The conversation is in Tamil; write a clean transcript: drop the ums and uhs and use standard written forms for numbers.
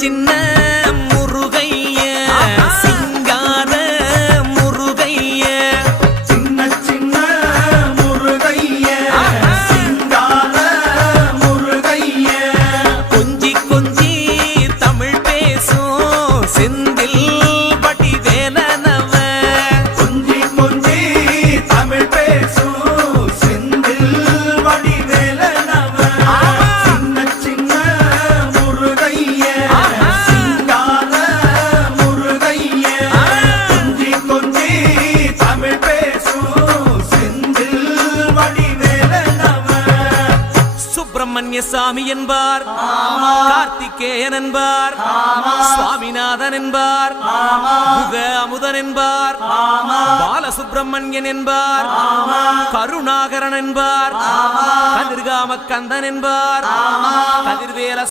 சின்ன முருகைய சிங்கார முருகைய சின்ன சின்ன முருகைய சிங்கார முருகைய கொஞ்சி கொஞ்சி தமிழ் பேசும் செந்தில் வடிவேலனவ கொஞ்சி கொஞ்சி தமிழ் பேசும் செந்தில் வடிவேலனவ சின்ன சின்ன முருகைய சிங்கார முருகைய கொஞ்சி கொஞ்சி தமிழ் பேசும் செந்தில் வடிவேலனவ சுப்பிரமணிய சாமி என்பார் கார்த்திகேயன் என்பார் சுவாமிநாதன் என்பார் முக அமுதன் என்பார் பாலசுப்பிரமணியன் என்பார் கருணாகரன் என்பார் கதிர்காம கந்தன் என்பார் கதிர்வேல